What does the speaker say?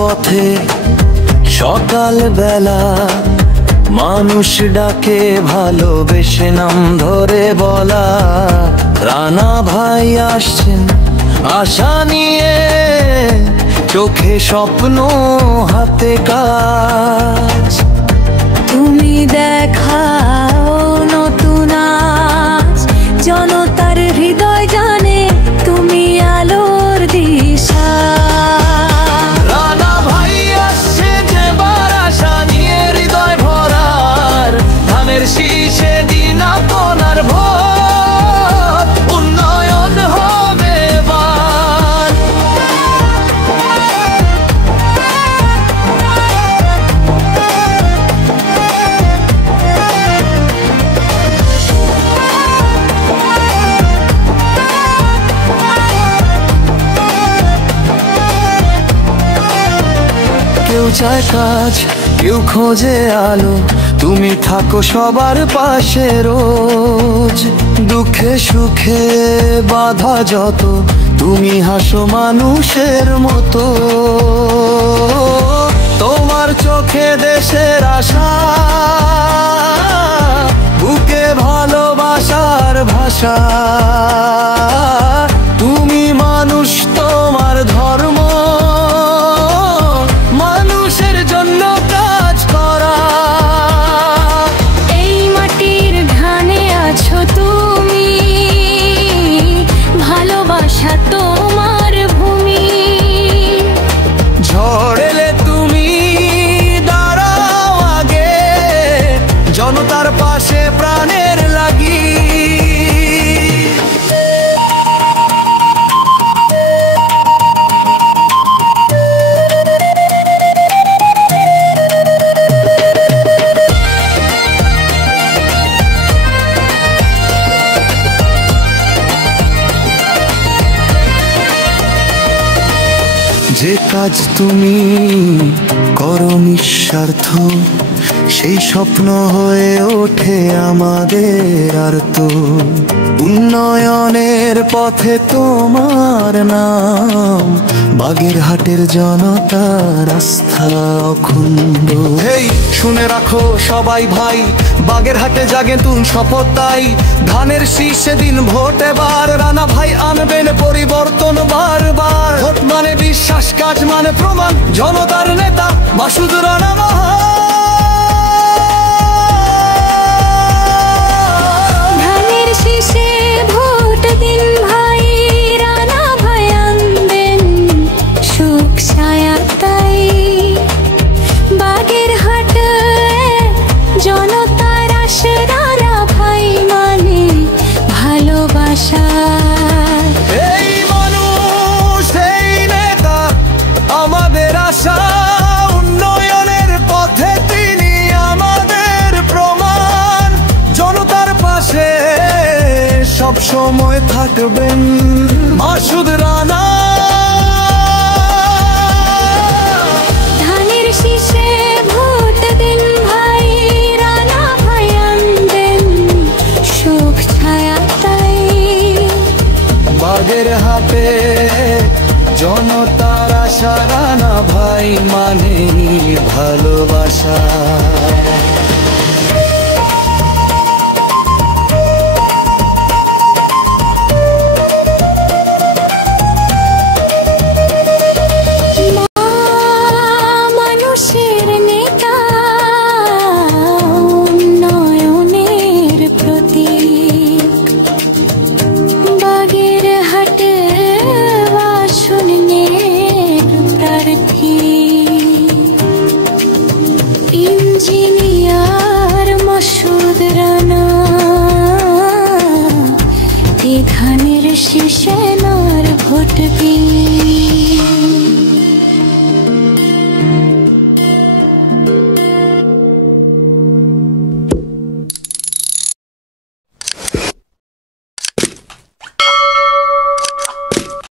পথে সকাল বেলা মানুষ ডাকে ভালোবেসে নাম ধরে বলা। রানা ভাই আসছেন আশা নিয়ে, চোখে স্বপ্ন হাতে কাজ। তুমি দেখাও নতুন আজ, জনতার হৃদয় জানে তুমি আলোর দিশা। রানা ভাই আসছে যেবার আশা নিয়ে হৃদয় ভরার, ধানের শীষে দিন আপনার ভোট, উন্নয়ন হবে এবার। কেউ চায় কাজ, কেউ খোঁজে আলো, তুমি থাকো সবার পাশে রোজ। দুঃখে সুখে বাধা যত, তুমি হাসো মানুষের মতো। তোমার চোখে দেশের আশা, বুকে ভালোবাসার ভাষা। তুমি মানুষ, তোমার ধর্ম, মানুষের জন্য কাজ করা। এই মাটির ঘানে আছো তুমি, ভালোবাসা তোমার ভূমি। ঝড় এলে তুমি দাঁড়াও আগে, জনতার পাশে প্রাণের লাগি। যে কাজ তুমি করো নিঃস্বার্থ, সেই স্বপ্ন হয়ে ওঠে আমাদের আর্ত। উন্নয়নের পথে তোমার নাম, বাগেরহাটের জনতার আস্থা অখণ্ড। হেই শুনে রাখো সবাই ভাই, বাগেরহাটে জাগে তুন শপথ তাই। ধানের শীষে দিন ভোট এবার, রানা ভাই আনবেন পরিবর্তন বারবার। ভোট মানে বিশ্বাস, কাজ মানে প্রমাণ, জনতার নেতা মাসুদ রানা মহান। ধানের শীষে ভোট দিন ভাই, রানা ভাই আনবেন সুখ ছায়া তাই। বাগেরহাট জনতার আশা, রানা ভাই মানে ভালোবাসা। এই মানুষ, এই নেতা আমাদের আশা, উন্নয়নের পথে তিনি আমাদের প্রমাণ। জনতার পাশে সব সময় থাকবেন মাসুদ রানা। ধানের শীষে ভোট দিন ভাই, রানা ভাই আনবেন সুখ ছায়া তাই। বাগেরহাটে জনতার আশা, রানা ভাই মানে ভালোবাসা।